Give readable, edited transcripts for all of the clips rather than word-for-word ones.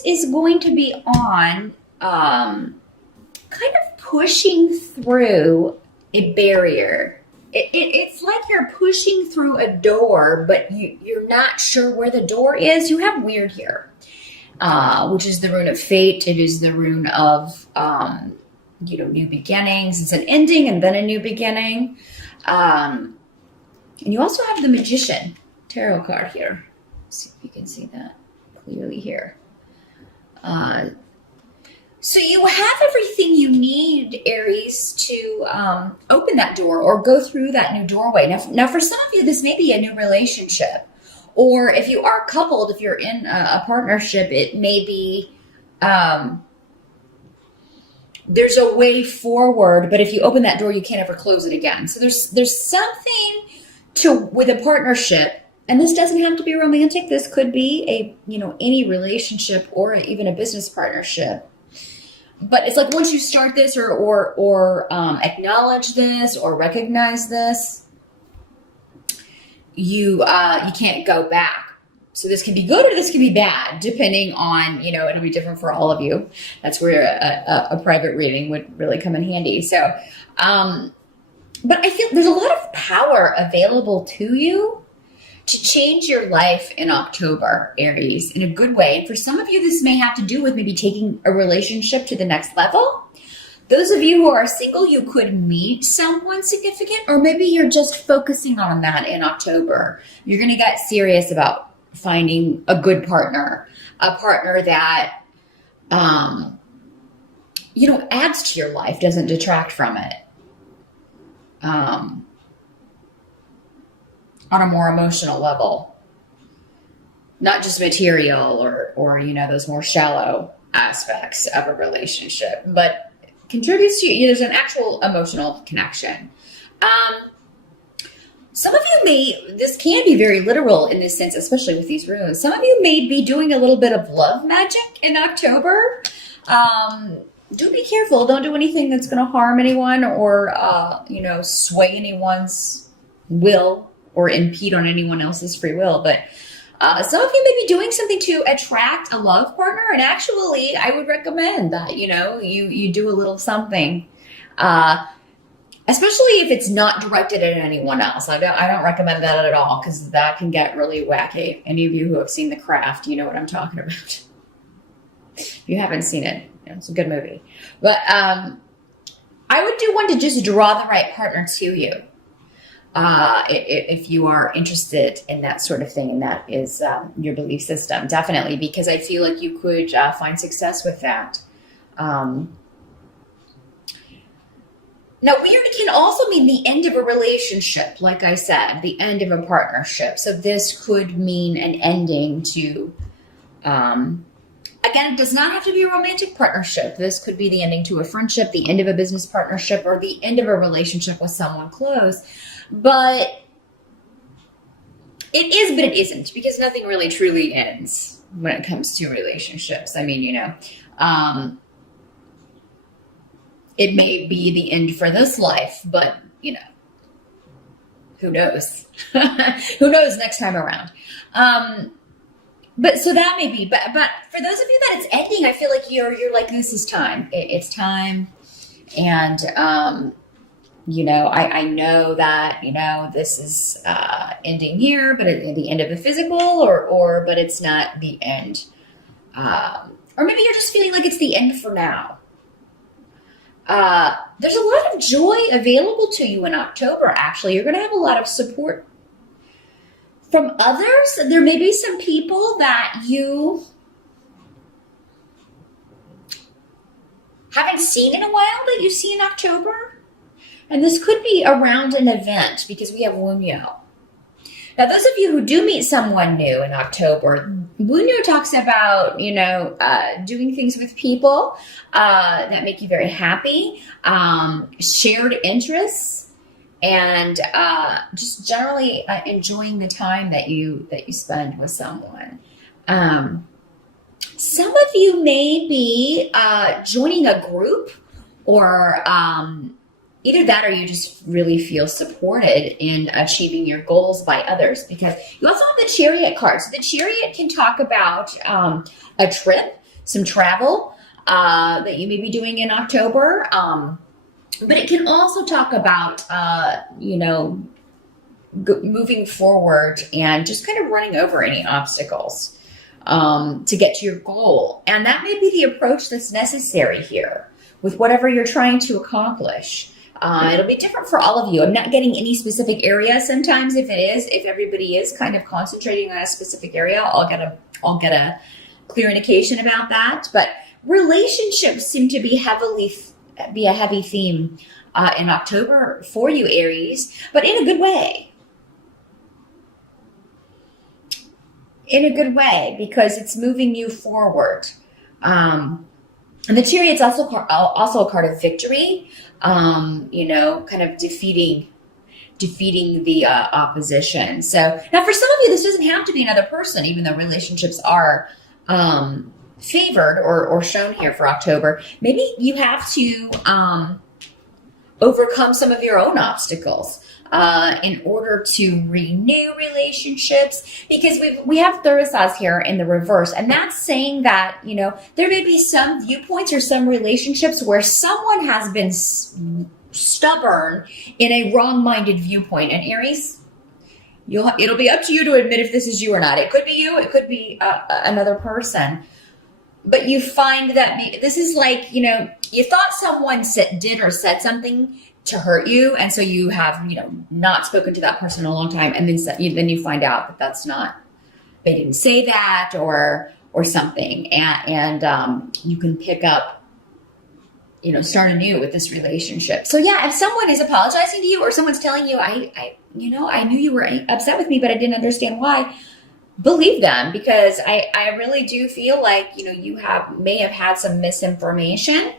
focus is going to be on kind of pushing through a barrier. It's like you're pushing through a door, but you're not sure where the door is. You have weird here, which is the rune of fate. It is the rune of, new beginnings. It's an ending and then a new beginning. And you also have the Magician tarot card here. Let's see if you can see that clearly here. So you have everything you need, Aries, to open that door or go through that new doorway. Now, for some of you, this may be a new relationship. Or if you are coupled, if you're in a partnership, it may be there's a way forward, but if you open that door, you can't ever close it again. So there's something with a partnership, and this doesn't have to be romantic. This could be any relationship or even a business partnership. But it's like once you start this or acknowledge this or recognize this, you can't go back. So this can be good or this can be bad, depending on, it'll be different for all of you. That's where a private reading would really come in handy. So, but I feel there's a lot of power available to you to change your life in October, Aries, in a good way. And for some of you, this may have to do with maybe taking a relationship to the next level. Those of you who are single, you could meet someone significant, or maybe you're just focusing on that in October. You're going to get serious about finding a good partner, a partner that, adds to your life, doesn't detract from it. On a more emotional level, not just material or those more shallow aspects of a relationship, but contributes to there's an actual emotional connection. Some of you this can be very literal in this sense, especially with these runes. Some of you may be doing a little bit of love magic in October. Do be careful. Don't do anything that's going to harm anyone or, sway anyone's will or impede on anyone else's free will. But some of you may be doing something to attract a love partner. And actually, I would recommend that, you do a little something, especially if it's not directed at anyone else. I don't recommend that at all, because that can get really wacky. Any of you who have seen The Craft, you know what I'm talking about. If you haven't seen it, it's a good movie. But I would do one to just draw the right partner to you. If you are interested in that sort of thing, and that is your belief system, definitely, because I feel like you could find success with that. Now, weird can also mean the end of a relationship, like I said, the end of a partnership. So this could mean an ending to, again, it does not have to be a romantic partnership. This could be the ending to a friendship, the end of a business partnership, or the end of a relationship with someone close. But it is, but it isn't, because nothing really truly ends when it comes to relationships. I mean, it may be the end for this life, but, who knows? Who knows next time around? But so that may be, but for those of you that it's ending, I feel like you're like, this is time. It's time. And, I know that, this is ending here, but at the end of the physical but it's not the end. Or maybe you're just feeling like it's the end for now. There's a lot of joy available to you in October, actually. You're going to have a lot of support from others. There may be some people that you haven't seen in a while that you see in October. And this could be around an event, because we have Wunyo. Now, those of you who do meet someone new in October, Wunyo talks about, doing things with people that make you very happy, shared interests, and just generally enjoying the time that you spend with someone. Some of you may be joining a group, or either that, or you just really feel supported in achieving your goals by others, because you also have the Chariot card. So the Chariot can talk about a trip. some travel that you may be doing in October. But it can also talk about, moving forward and just kind of running over any obstacles to get to your goal. And that may be the approach that's necessary here with whatever you're trying to accomplish. It'll be different for all of you. I'm not getting any specific area. Sometimes if everybody is kind of concentrating on a specific area, I'll get a clear indication about that. But relationships seem to be a heavy theme in October for you, Aries, but in a good way. In a good way, because it's moving you forward. And the Chariot's also a card of victory, kind of defeating the opposition. So now for some of you, this doesn't have to be another person, even though relationships are favored or shown here for October. Maybe you have to overcome some of your own obstacles in order to renew relationships, because we have Thursday here in the reverse, and that's saying that there may be some viewpoints or some relationships where someone has been stubborn in a wrong-minded viewpoint. And Aries, it'll be up to you to admit if this is you or not. It could be you, it could be another person. But you find that this is like, you thought someone did or said something to hurt you, and so you have, not spoken to that person in a long time, and then you find out that that's not, they didn't say that or something, and you can pick up, start anew with this relationship. So yeah, if someone is apologizing to you or someone's telling you, I knew you were upset with me, but I didn't understand why. Believe them, because I really do feel like, you may have had some misinformation.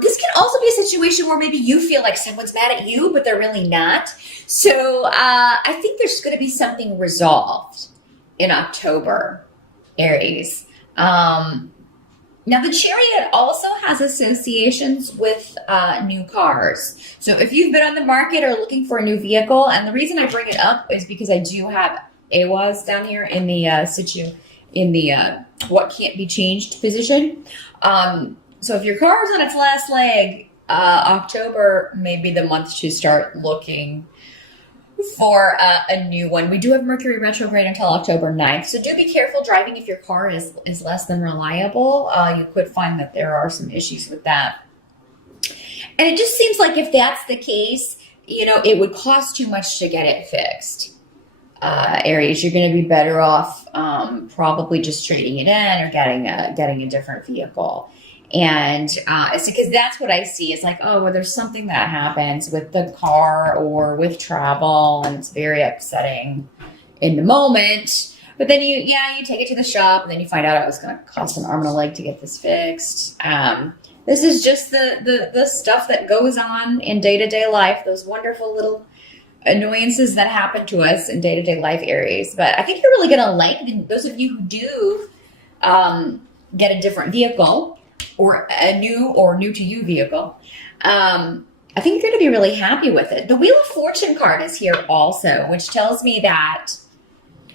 This can also be a situation where maybe you feel like someone's mad at you, but they're really not. So I think there's going to be something resolved in October, Aries. Now, the Chariot also has associations with new cars. So if you've been on the market or looking for a new vehicle, and the reason I bring it up is because I do have AWAS down here in the what can't be changed position. So if your car is on its last leg, October may be the month to start looking for a new one. We do have Mercury retrograde until October 9th. So do be careful driving if your car is less than reliable. You could find that there are some issues with that. And it just seems like if that's the case, it would cost too much to get it fixed. Aries, you're going to be better off probably just trading it in or getting a different vehicle. And it's because that's what I see. It's like, oh, well, there's something that happens with the car or with travel, and it's very upsetting in the moment. But then you take it to the shop, and then you find out it was going to cost an arm and a leg to get this fixed. This is just the stuff that goes on in day-to-day life, those wonderful little annoyances that happen to us in day-to-day life, Aries. But I think you're really going to like those of you who do get a different vehicle, or a new to you vehicle. I think you're going to be really happy with it. The Wheel of Fortune card is here also, which tells me that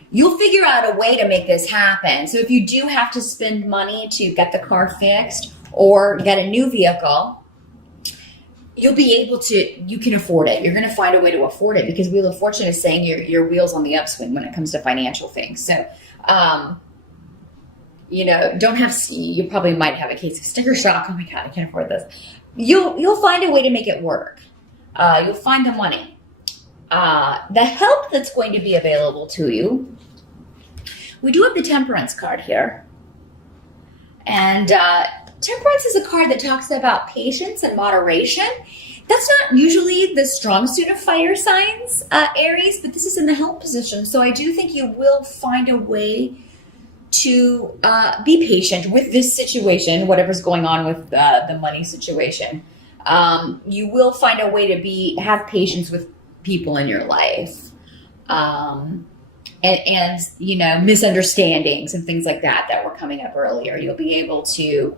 you'll figure out a way to make this happen. So if you do have to spend money to get the car fixed or get a new vehicle, you can afford it. You're going to find a way to afford it, because Wheel of Fortune is saying your wheel's on the upswing when it comes to financial things. So, you probably might have a case of sticker shock. Oh my God, I can't afford this. You'll find a way to make it work. You'll find the money. The help that's going to be available to you. We do have the Temperance card here. And Temperance is a card that talks about patience and moderation. That's not usually the strong suit of fire signs, Aries, but this is in the help position. So I do think you will find a way to be patient with this situation, whatever's going on with the money situation. You will find a way to have patience with people in your life, and misunderstandings and things like that were coming up earlier. You'll be able to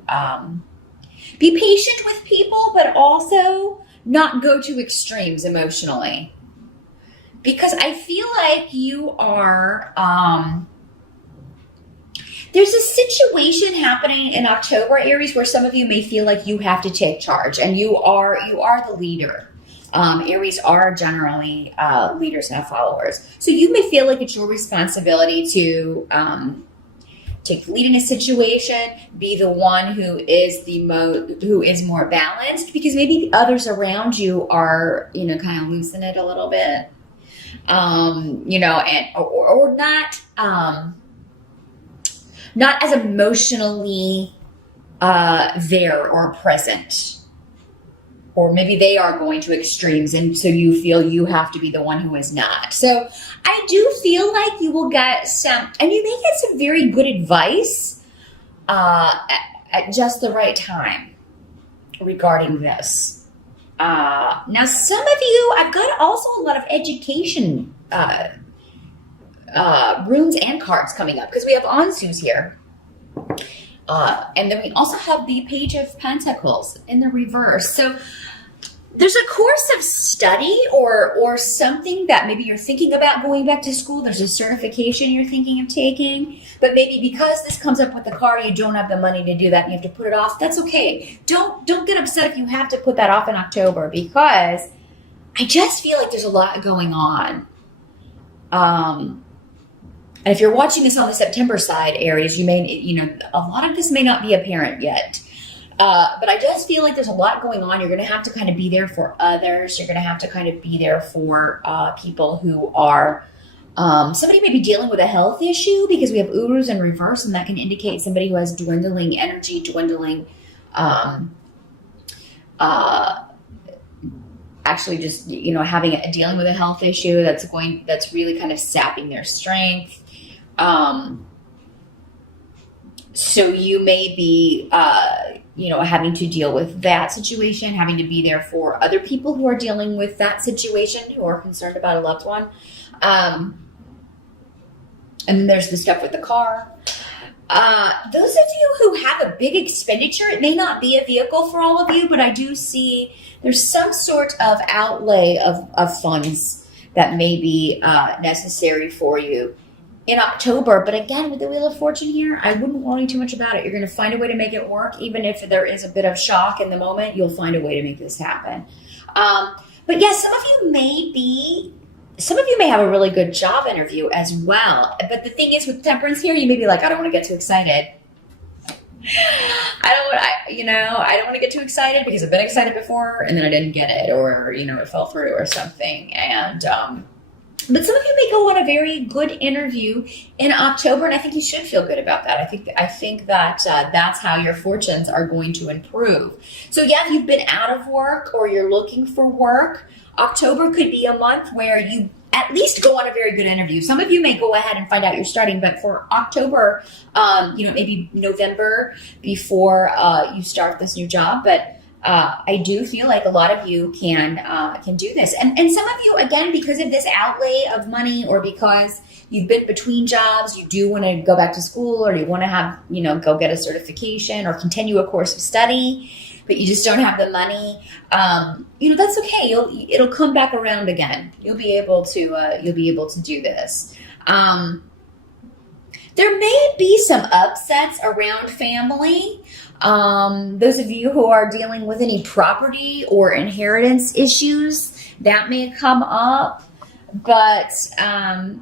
be patient with people, but also not go to extremes emotionally, because I feel like you are There's a situation happening in October, Aries, where some of you may feel like you have to take charge, and you are the leader. Aries are generally leaders and followers, so you may feel like it's your responsibility to take the lead in a situation, be the one who is more balanced, because maybe the others around you are, kind of losing it a little bit, or not. Not as emotionally there or present. Or maybe they are going to extremes, and so you feel you have to be the one who is not. So I do feel like you will get and you may get some very good advice at just the right time regarding this. Now, some of you, I've got also a lot of education runes and cards coming up, because we have Ansus here. And then we also have the Page of Pentacles in the reverse. So there's a course of study or something that maybe you're thinking about going back to school. There's a certification you're thinking of taking, but maybe because this comes up with the car, you don't have the money to do that and you have to put it off. That's okay. Don't get upset if you have to put that off in October, because I just feel like there's a lot going on. And if you're watching this on the September side, Aries, you may, a lot of this may not be apparent yet. But I just feel like there's a lot going on. You're going to have to kind of be there for others. You're going to have to kind of be there for people who are, somebody may be dealing with a health issue, because we have Urus in reverse, and that can indicate somebody who has dwindling energy, actually just, dealing with a health issue that's really kind of sapping their strength. So you may be, having to deal with that situation, having to be there for other people who are dealing with that situation, who are concerned about a loved one. And then there's the stuff with the car. Those of you who have a big expenditure, it may not be a vehicle for all of you, but I do see there's some sort of outlay of funds that may be necessary for you in October. But again, with the Wheel of Fortune here, I wouldn't worry too much about it. You're going to find a way to make it work. Even if there is a bit of shock in the moment, you'll find a way to make this happen. But yes, some of you may have a really good job interview as well. But the thing is, with Temperance here, you may be like, I don't want to get too excited. I don't want to get too excited, because I've been excited before and then I didn't get it, or, it fell through or something. And, but some of you may go on a very good interview in October, and I think you should feel good about that. I think that that's how your fortunes are going to improve. So yeah, if you've been out of work or you're looking for work, October could be a month where you at least go on a very good interview. Some of you may go ahead and find out you're starting, but for October, maybe November before you start this new job. But I do feel like a lot of you can do this. And some of you, again, because of this outlay of money, or because you've been between jobs, you do want to go back to school, or you want to have, go get a certification or continue a course of study, but you just don't have the money. That's okay. It'll come back around again. You'll be able to do this. There may be some upsets around family. Those of you who are dealing with any property or inheritance issues, that may come up. But, I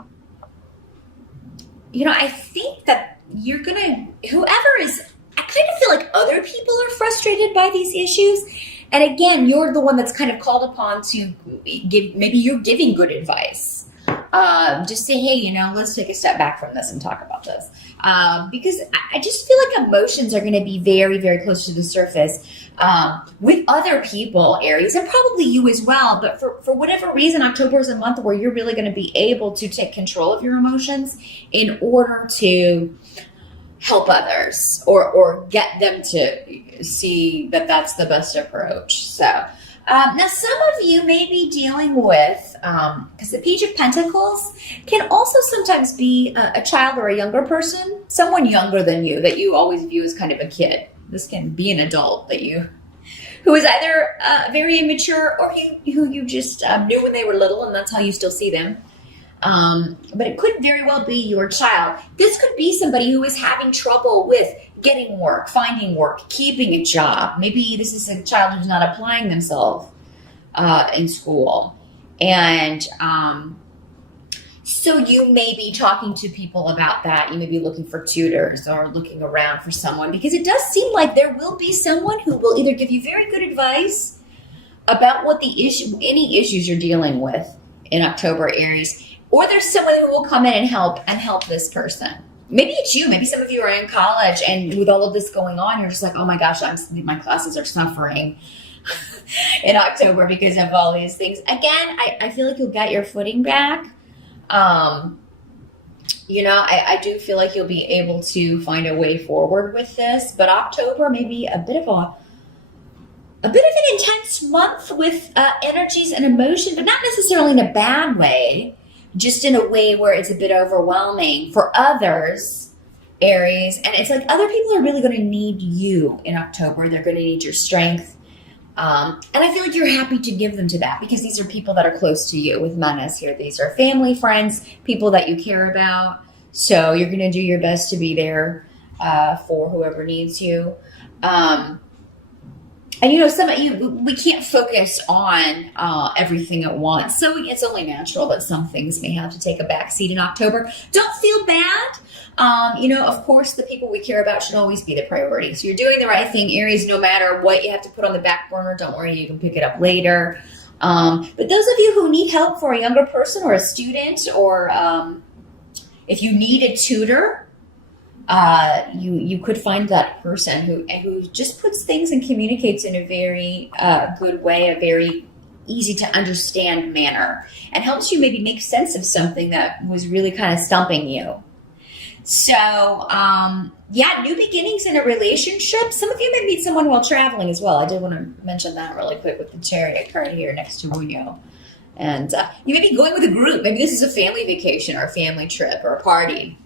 think that whoever is, I kind of feel like other people are frustrated by these issues. And again, you're the one that's kind of called upon to maybe you're giving good advice. Just say, hey, let's take a step back from this and talk about this. Because I just feel like emotions are going to be very, very close to the surface with other people, Aries, and probably you as well. But for whatever reason, October is a month where you're really going to be able to take control of your emotions in order to help others or get them to see that that's the best approach. So now some of you may be dealing with, because the Page of Pentacles can also sometimes be a child or a younger person, someone younger than you that you always view as kind of a kid. This can be an adult who is either very immature, or who you just knew when they were little, and that's how you still see them. But it could very well be your child. This could be somebody who is having trouble with getting work, finding work, keeping a job. Maybe this is a child who's not applying themselves in school. And so you may be talking to people about that. You may be looking for tutors or looking around for someone, because it does seem like there will be someone who will either give you very good advice about what any issues you're dealing with in October, Aries, or there's someone who will come in and help this person. Maybe it's you. Maybe some of you are in college, and with all of this going on, you're just like, oh my gosh, my classes are suffering in October because of all these things. Again, I feel like you'll get your footing back. I do feel like you'll be able to find a way forward with this, but October may be a bit of an intense month with energies and emotion, but not necessarily in a bad way, just in a way where it's a bit overwhelming for others, Aries. And it's like other people are really going to need you in October. They're going to need your strength. And I feel like you're happy to give them to that, because these are people that are close to you with Manas here. These are family, friends, people that you care about. So you're going to do your best to be there for whoever needs you. And some of you, we can't focus on everything at once. So it's only natural that some things may have to take a back seat in October. Don't feel bad. Of course, the people we care about should always be the priority. So you're doing the right thing, Aries, no matter what you have to put on the back burner. Don't worry, you can pick it up later. But those of you who need help for a younger person or a student, or if you need a tutor, you could find that person who just puts things and communicates in a very good way, a very easy to understand manner, and helps you maybe make sense of something that was really kind of stumping you. So, new beginnings in a relationship. Some of you may meet someone while traveling as well. I did want to mention that really quick with the Chariot card here next to Rio. And you may be going with a group. Maybe this is a family vacation or a family trip or a party.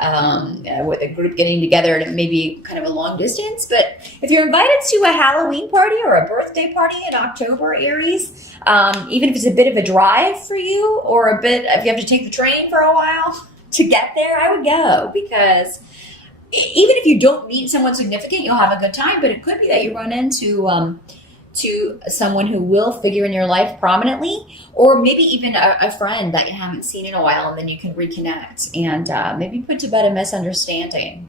With a group getting together, and it may be kind of a long distance. But if you're invited to a Halloween party or a birthday party in October, Aries, even if it's a bit of a drive for you, or if you have to take the train for a while to get there, I would go, because even if you don't meet someone significant, you'll have a good time. But it could be that you run into to someone who will figure in your life prominently, or maybe even a friend that you haven't seen in a while, and then you can reconnect and maybe put to bed a misunderstanding.